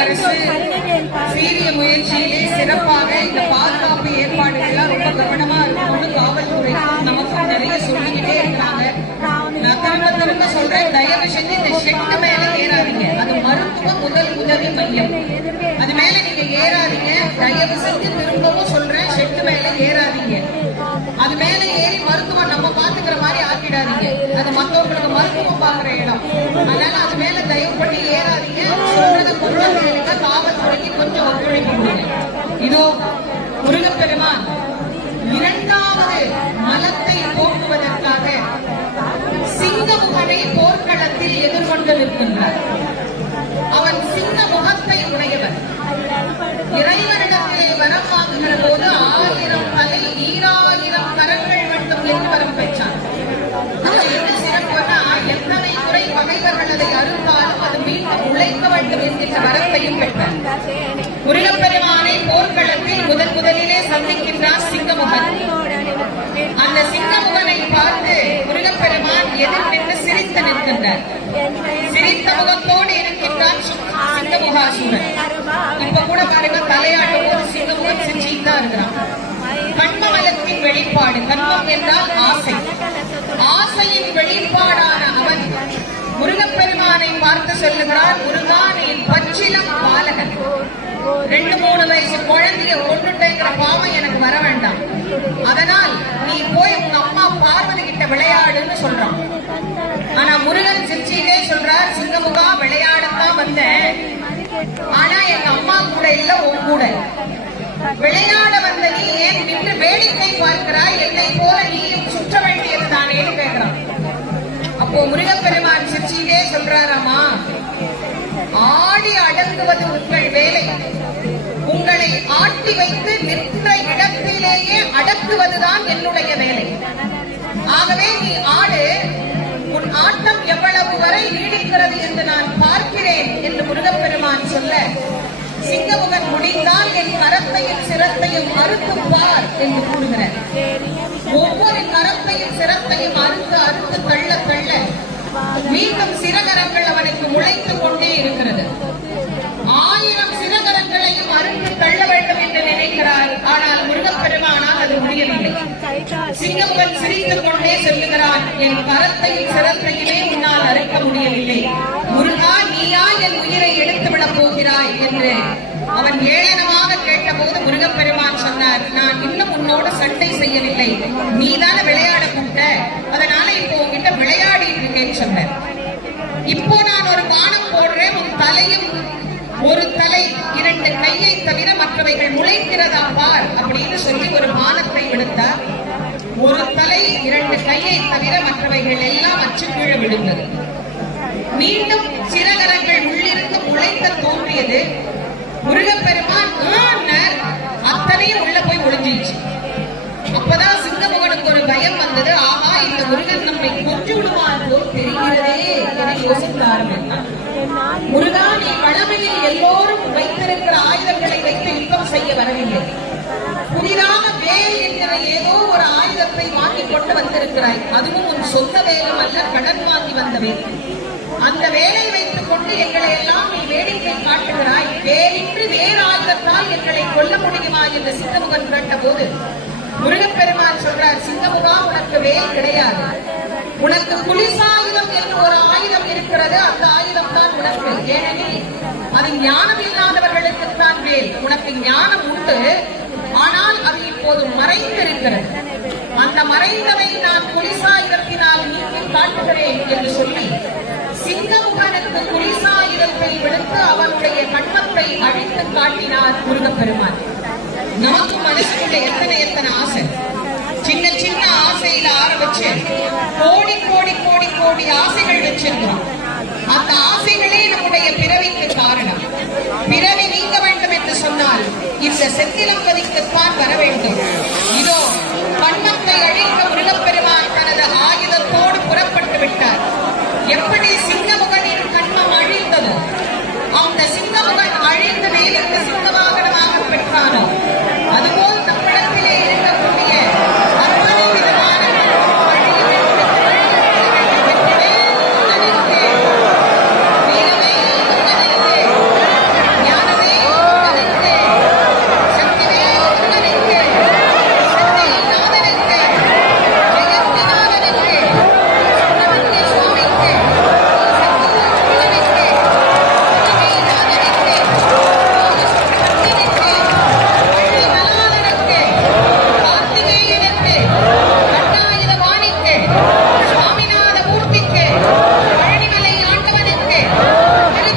அரசு சீரிய முயற்சியிலே சிறப்பாக இந்த பாதுகாப்பு ஏற்பாடுகள்லாம் ரொம்ப கவனமா இருக்கணும்னு காவல்துறை நமக்கும் நிறைய சொல்லிக்கிட்டே இருக்காங்க. நான் திரும்ப சொல்றேன், தயவு செஞ்சு இந்த ஷெட்டு மேல ஏறாதீங்க. அது மருத்துவ முதல் உதவி மையம், அது மேல நீங்க ஏறாதீங்க. தயவு செஞ்சு திரும்பவும் சொல்றேன், ஷெட்டு மேல ஏறாதீங்க. அது மேல ஏறி மருத்துவம் நம்ம பாத்துக்கிற மாதிரி ஆக்கிடாதீங்க. அது மத்தவங்களுக்கு மருத்துவம் பாக்குற இடம். அதனால அது மேல தயவு பண்ணி ஏறாதீங்க. சொல்றத கொஞ்சம் கேளுங்க, காவல்துறைக்கு கொஞ்சம் ஒத்துழைப்பு கொடுங்க. இதோ முருகப்பெருமான் இரண்டாவது மலத்தை போக்குவதற்காக சிங்கமுகனை போர்க்களத்தில் எதிர்கொண்டு நிற்கின்றார். அவன் சிங்க முகத்தை உடையவன். இறைவனிடத்திலே வரம் வாங்குகிற போது 1000 தலை 2000 கரங்கள் மட்டும் என்று வரம் பெற்றான். என்ன சிறப்புன்னா, எத்தனை முறை பகைவர்கள் அதை அறுத்தாலும் அது மீண்டும் உழைக்க வேண்டும் என்கின்ற வரத்தையும் பெற்றார். முருகப்பெருமானை போர்க்களத்தில் முதலிலே சந்திக்கின்றார் சிங்கமுகன். அந்த சிங்கமுகனை பார்த்து முருகப்பெருமான் எதிர் நின்று சிரித்து நிற்கின்றார். சிரித்த முகத்தோடு இருக்கின்றான் சிங்கமுகாசூரன். இப்ப கூட பாருங்க, தலையாட்டும் போது சிங்கமுகன் சிரிச்சுட்டு தான் இருக்கிறான். கண்மமலத்தின் வெளிப்பாடு. கண்மம் என்றால் ஆசை. ஆசையின் வெளிப்பாடான அவன் முருகப்பெருமானை பார்த்து சொல்லுகிறான், முருகா நீ பச்சிலம் பாலகன். 2-3 வயசு குழந்தைய கொண்டுட்டேங்கிற பாவம் எனக்கு வர வேண்டாம். அதனால் நீ போய் உங்க அம்மா பார்வதி கிட்ட விளையாடுன்னு சொல்றான். ஆனா முருகன் சிரிச்சிட்டே சொல்றார், சிங்கமுகா விளையாடத்தான் வந்தேன், ஆனா எங்க அம்மா கூட இல்ல, உன் கூட. விளையாட வந்த நீ ஏன் நின்று வேடிக்கை பார்க்கிறாய்? என்னை போல நீயும் சுற்ற வேண்டியது தானேன்னு கேட்கிறான். அப்போ முருகப்பெருமான் சிரிச்சிட்டே சொல்றாராமா, ஆடி அடங்குவது உங்கள் வேலை, உங்களை ஆட்டி வைத்து நின்ற இடத்திலேயே அடக்குவதுதான் என்னுடைய வேலை. ஆகவே நீ ஆடு, உன் ஆட்டம் எவ்வளவு வரை நீடிக்கிறது என்று நான் பார்க்கிறேன் என்று முருகப்பெருமான் சொல்ல, சிங்கமுகன் முடிந்தால் என் கரத்தையும் சிரத்தையும் அறுத்து பார் என்று கூறுகிறார். ஒவ்வொரு கரத்தையும் சிரத்தையும் அறுத்து அறுத்து தள்ள தள்ள மீண்டும் சிறகரங்கள் அவனுக்கு முளைத்துக் கொண்டே இருக்கிறது. 1000 சிறகரங்களையும் அறுத்து தள்ள வேண்டும் என்று நினைக்கிறார். ஆனால் முருகப்பெருமானால் அது முடியவில்லை. சிங்கமுகன் சிரித்துக் கொண்டே சொல்லுகிறான், என் கரத்தையும் சிரத்தையுமே உன்னால் அறுக்க முடியவில்லை. முருகா, நீயா என் உயிரை எடுத்துவிடப் போகிறாய் என்று அவன் ஏளனமாக கேட்டபோது முருகப்பெருமான் சொன்னார், நான் இன்னும் உன்னோடு சண்டை செய்யவில்லை, நீதான விளையாட கூட்ட, அதனால இப்போ உங்ககிட்ட விளையாடிட்டு இருக்கேன்னு சொன்னார். இப்போ நான் ஒரு பானம் போடுறேன், உன் தலையும் ஒரு தலை 2 கையை தவிர மற்றவைகள் முளைக்கிறதா பார் அப்படின்னு சொல்லி ஒரு பானத்தை விடுத்தார். ஒரு தலை 2 கையை தவிர மற்றவைகள் எல்லாம் அச்சு கீழே விழுந்தது. மீண்டும் சிறகரங்கள் உள்ளிருந்து முளைக்க தோன்றியது. முருகப்பெருமான் அத்தனையும் உள்ள போய் ஒளிஞ்சிச்சு. அப்பதான் சிங்கமுகனுக்கு ஒரு பயம் வந்தது. ஆஹா, இந்த முருகன் நம்மை கொன்று விடுவான் போல் தெரிகிறதே என யோசிக்க ஆரம்பித்தான். முருகா, நீ வளமையில் எல்லோரும் வைத்திருக்கிற ஆயுதங்களை வைத்து யுத்தம் செய்ய வரவில்லை. புதிதாக வேல் என்கிற ஏதோ ஒரு ஆயுதத்தை வாங்கிக் கொண்டு வந்திருக்கிறாய். அதுவும் உன் சொந்த வேலும் அல்ல, கடன் வாங்கி வந்த வேல். அந்த வேலை வைத்துக் கொண்டு எங்களை எல்லாம் நீ வேடிக்கை காட்டுகிறாய். வேலின்றி வேறு ஆயுதத்தால் எங்களை கொல்ல முடியுமா என்று சிங்கமுகன் கேட்ட போது முருகப்பெருமான் சொல்றார், சிங்கமுகா, உனக்கு வேல் கிடையாது, உனக்கு குளிசாயுதம் என்று ஒரு ஆயுதம் இருக்கிறது. அந்த ஆயுதம் தான் உனக்கு. ஏனெனில் அது ஞானம் இல்லாதவர்களுக்குத்தான் வேல். உனக்கு ஞானம் உண்டு, ஆனால் அது இப்போது மறைந்திருக்கிறது. அந்த மறைந்தவை நான் குளிசாயுதத்தினால் நீக்கி காட்டுகிறேன் என்று சொல்லி சிங்கமுகனுக்கு குளிசாயுதத்தை விடுத்து அவனுடைய கண்மத்தை அழித்து காட்டினார் முருகப்பெருமான். நமக்கு மனசுக்குள்ள எத்தனை ஆசை, சின்ன சின்ன ஆசையில ஆரம்பிச்சு கோடி கோடி கோடி கோடி ஆசைகள் வச்சிருக்கிறோம். அந்த ஆசைகளே நம்முடைய பிறவிக்கு காரணம். பிறவி நீங்க வேண்டும் என்று சொன்னால் இந்த செந்திலம்பதிக்குத்தான் வர வேண்டும்.